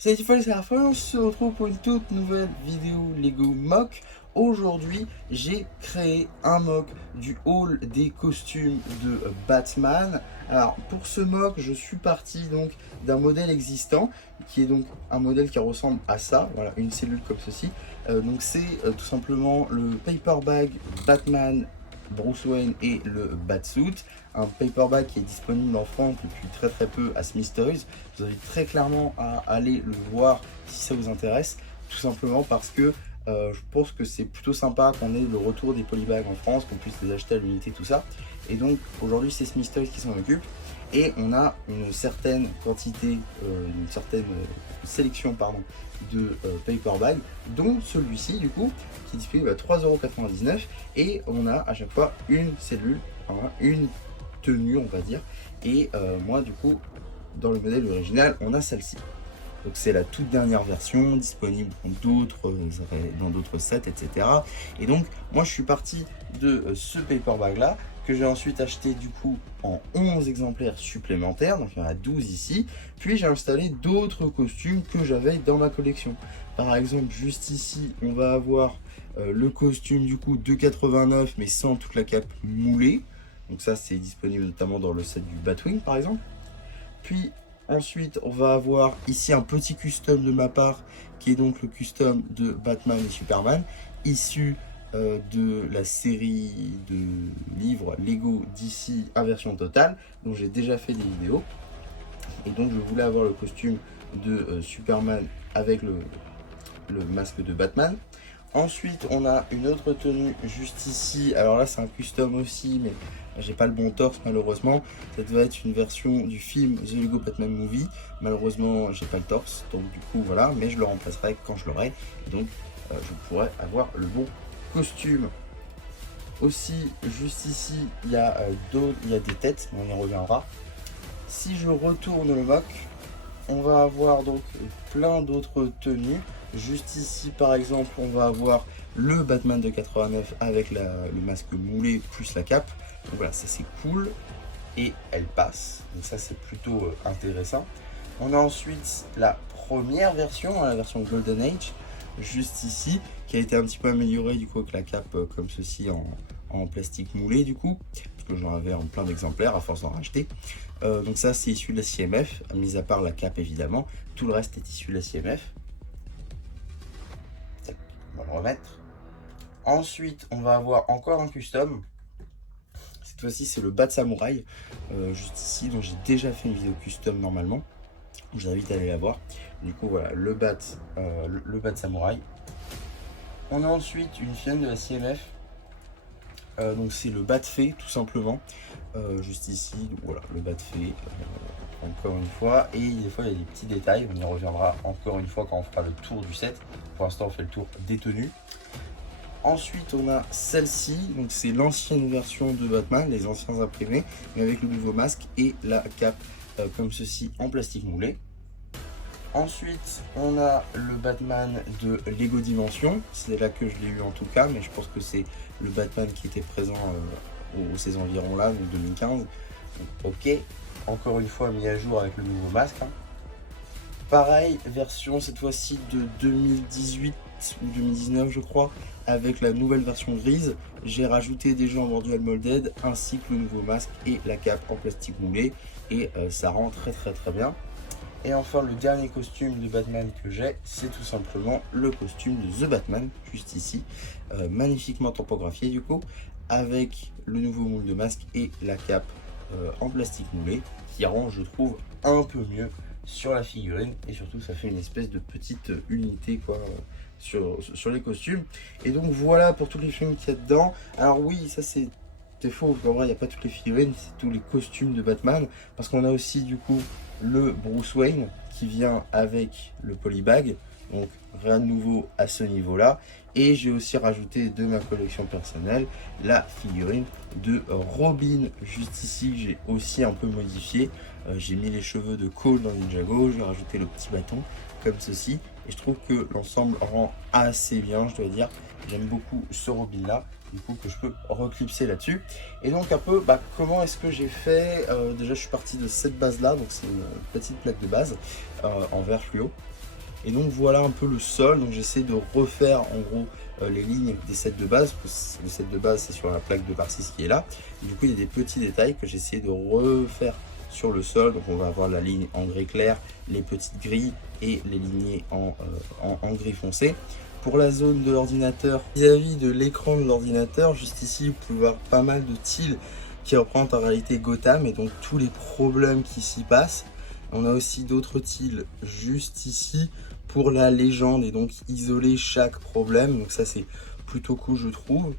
Salut Tiffany, c'est la fin, on se retrouve pour une toute nouvelle vidéo Lego Mock. Aujourd'hui, j'ai créé un mock du haul des costumes de Batman. Alors, pour ce mock, je suis parti donc d'un modèle existant, qui est donc un modèle qui ressemble à ça, voilà, une cellule comme ceci. Donc c'est tout simplement le paper bag Batman Bruce Wayne et le Batsuit, un paperback qui est disponible en France depuis très peu à Smith Toys. Je vous invite très clairement à aller le voir si ça vous intéresse, tout simplement parce que je pense que c'est plutôt sympa qu'on ait le retour des polybags en France, qu'on puisse les acheter à l'unité, tout ça. Et donc aujourd'hui c'est Smith Toys qui s'en occupe et on a une certaine quantité, une certaine sélection pardon, de paperbags, dont celui-ci du coup qui est disponible à 3,99 € et on a à chaque fois une cellule, enfin, une tenue on va dire. Et moi du coup dans le modèle original on a celle-ci. Donc c'est la toute dernière version disponible dans d'autres sets, etc. Et donc moi je suis parti de ce paperback là que j'ai ensuite acheté du coup en 11 exemplaires supplémentaires, donc il y en a 12 ici. Puis j'ai installé d'autres costumes que j'avais dans ma collection. Par exemple juste ici on va avoir le costume du coup de 89 mais sans toute la cape moulée. Donc ça c'est disponible notamment dans le set du Batwing par exemple. Puis ensuite, on va avoir ici un petit custom de ma part, qui est donc le custom de Batman et Superman, issu de la série de livres Lego DC Inversion Totale, dont j'ai déjà fait des vidéos. Et donc je voulais avoir le costume de Superman avec le masque de Batman. Ensuite, on a une autre tenue juste ici. Alors là, c'est un custom aussi, mais j'ai pas le bon torse malheureusement. Ça devait être une version du film The Lego Batman Movie. Malheureusement, j'ai pas le torse, donc du coup voilà. Mais je le remplacerai quand je l'aurai. Donc, je pourrai avoir le bon costume. Aussi, juste ici, il y a des têtes, mais on y reviendra. Si je retourne le mock, on va avoir donc plein d'autres tenues. Juste ici par exemple on va avoir le Batman de 89 avec le masque moulé plus la cape. Donc voilà, ça c'est cool et elle passe. Donc ça c'est plutôt intéressant. On a ensuite la première version, la version Golden Age, juste ici, qui a été un petit peu améliorée du coup avec la cape comme ceci en plastique moulé du coup, parce que j'en avais en plein d'exemplaires à force d'en racheter. Donc ça c'est issu de la CMF, mis à part la cape évidemment, tout le reste est issu de la CMF. On va le remettre. Ensuite on va avoir encore un custom. Cette fois-ci c'est le Bat Samouraï, juste ici, dont j'ai déjà fait une vidéo custom normalement. Je vous invite à aller la voir. Du coup voilà, le Bat Samouraï. On a ensuite une fienne de la CMF. Donc c'est le Bat Fée tout simplement. Juste ici, donc voilà, le Bat Fée. Encore une fois, et des fois il y a des petits détails, on y reviendra encore une fois quand on fera le tour du set. Pour l'instant on fait le tour des tenues. Ensuite on a celle-ci, donc c'est l'ancienne version de Batman, les anciens imprimés, mais avec le nouveau masque et la cape comme ceci en plastique moulé. Ensuite on a le Batman de Lego Dimension, c'est là que je l'ai eu en tout cas, mais je pense que c'est le Batman qui était présent ces environs là, donc 2015. Donc, ok, encore une fois mis à jour avec le nouveau masque. Pareil, version cette fois-ci de 2018 ou 2019 je crois, avec la nouvelle version grise. J'ai rajouté des jambes en dual molded ainsi que le nouveau masque et la cape en plastique moulé et ça rend très bien. Et enfin le dernier costume de Batman que j'ai, c'est tout simplement le costume de The Batman, juste ici, magnifiquement topographié du coup, avec le nouveau moule de masque et la cape en plastique moulé, qui rend je trouve un peu mieux sur la figurine, et surtout ça fait une espèce de petite unité quoi sur les costumes. Et donc voilà pour tous les films qu'il y a dedans. Alors oui, ça c'est faux, en vrai il n'y a pas toutes les figurines, c'est tous les costumes de Batman, parce qu'on a aussi du coup le Bruce Wayne qui vient avec le polybag, donc rien de nouveau à ce niveau là. Et j'ai aussi rajouté de ma collection personnelle la figurine de Robin juste ici, que j'ai aussi un peu modifié. J'ai mis les cheveux de Cole dans Ninjago, j'ai rajouté le petit bâton comme ceci, et je trouve que l'ensemble rend assez bien, je dois dire. J'aime beaucoup ce Robin là, du coup, que je peux reclipser là-dessus. Et donc un peu comment est-ce que j'ai fait. Déjà je suis parti de cette base là, donc c'est une petite plaque de base en verre fluo. Et donc voilà un peu le sol. Donc j'essaie de refaire en gros les lignes des sets de base, parce que le set de base c'est sur la plaque de par 6 qui est là. Et du coup il y a des petits détails que j'essaie de refaire sur le sol. Donc on va avoir la ligne en gris clair, les petites grilles et les lignées en gris foncé. Pour la zone de l'ordinateur, vis-à-vis de l'écran de l'ordinateur, juste ici vous pouvez voir pas mal de tiles qui représentent en réalité Gotham et donc tous les problèmes qui s'y passent. On a aussi d'autres tiles juste ici pour la légende et donc isoler chaque problème. Donc ça c'est plutôt cool je trouve.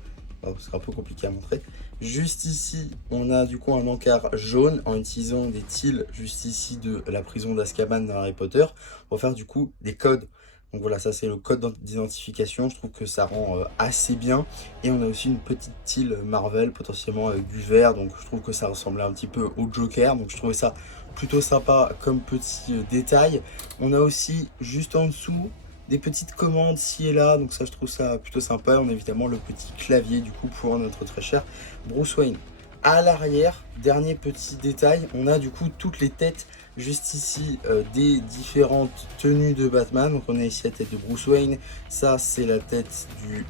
C'est un peu compliqué à montrer. Juste ici, on a du coup un encart jaune en utilisant des tiles juste ici de la prison d'Azkaban dans Harry Potter. On va faire du coup des codes. Donc voilà, ça c'est le code d'identification. Je trouve que ça rend assez bien. Et on a aussi une petite tile Marvel potentiellement avec du vert. Donc je trouve que ça ressemblait un petit peu au Joker. Donc je trouvais ça plutôt sympa comme petit détail. On a aussi juste en dessous des petites commandes ci et là, donc ça je trouve ça plutôt sympa. On a évidemment le petit clavier du coup pour notre très cher Bruce Wayne. À l'arrière, dernier petit détail, on a du coup toutes les têtes juste ici des différentes tenues de Batman. Donc on a ici la tête de Bruce Wayne, ça c'est la tête du...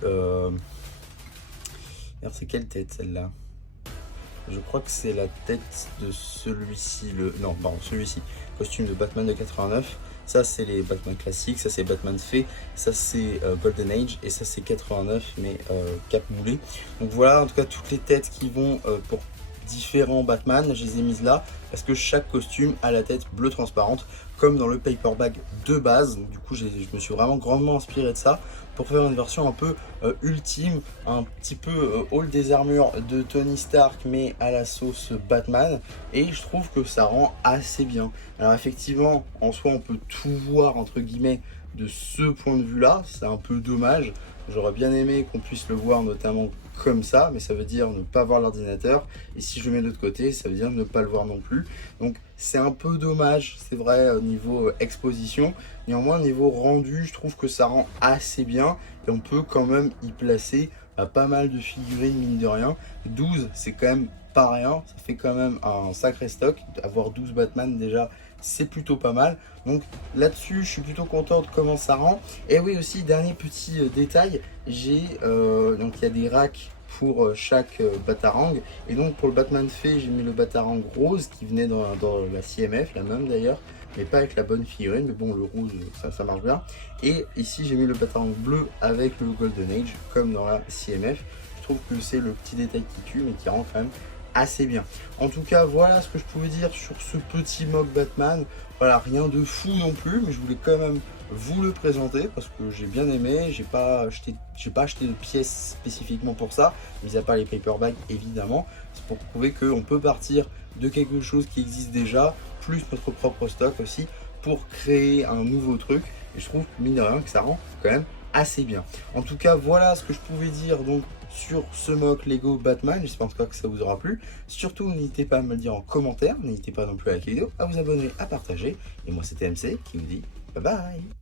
Merde, c'est quelle tête celle-là? Je crois que c'est la tête de celui-ci, non, pardon, celui-ci, costume de Batman de 89. Ça, c'est les Batman classiques, ça, c'est Batman fait, ça, c'est Golden Age, et ça, c'est 89, mais cap moulé. Donc voilà, en tout cas, toutes les têtes qui vont pour différents Batman, je les ai mises là, parce que chaque costume a la tête bleue transparente, comme dans le paperback de base. Donc, du coup, je me suis vraiment grandement inspiré de ça, pour faire une version un peu ultime, un petit peu Hall des armures de Tony Stark mais à la sauce Batman, et je trouve que ça rend assez bien. Alors effectivement en soi on peut tout voir entre guillemets de ce point de vue là, c'est un peu dommage. J'aurais bien aimé qu'on puisse le voir notamment comme ça, mais ça veut dire ne pas voir l'ordinateur, et si je le mets de l'autre côté, ça veut dire ne pas le voir non plus. Donc c'est un peu dommage, c'est vrai, au niveau exposition. Néanmoins, au niveau rendu, je trouve que ça rend assez bien, et on peut quand même y placer pas mal de figurines, mine de rien. 12, c'est quand même pas rien, ça fait quand même un sacré stock. Avoir 12 Batman déjà, c'est plutôt pas mal. Donc là-dessus, je suis plutôt content de comment ça rend. Et oui, aussi, dernier petit détail, j'ai donc il y a des racks pour chaque Batarang. Et donc pour le Batman fait, j'ai mis le Batarang rose qui venait dans la CMF, la même d'ailleurs, mais pas avec la bonne figurine. Mais bon, le rouge, ça marche bien. Et ici, j'ai mis le Batarang bleu avec le Golden Age, comme dans la CMF. Je trouve que c'est le petit détail qui tue, mais qui rend quand même assez bien. En tout cas, voilà ce que je pouvais dire sur ce petit mock Batman. Voilà, rien de fou non plus, mais je voulais quand même vous le présenter parce que j'ai bien aimé. J'ai pas acheté de pièces spécifiquement pour ça, mis à part les paperbacks évidemment. C'est pour prouver qu'on peut partir de quelque chose qui existe déjà, plus notre propre stock aussi, pour créer un nouveau truc. Et je trouve, mine de rien, que ça rend quand même assez bien. En tout cas, voilà ce que je pouvais dire donc sur ce mock Lego Batman. J'espère en tout cas que ça vous aura plu. Surtout, n'hésitez pas à me le dire en commentaire. N'hésitez pas non plus à liker la vidéo, à vous abonner, à partager. Et moi, c'était MC qui vous dit bye bye.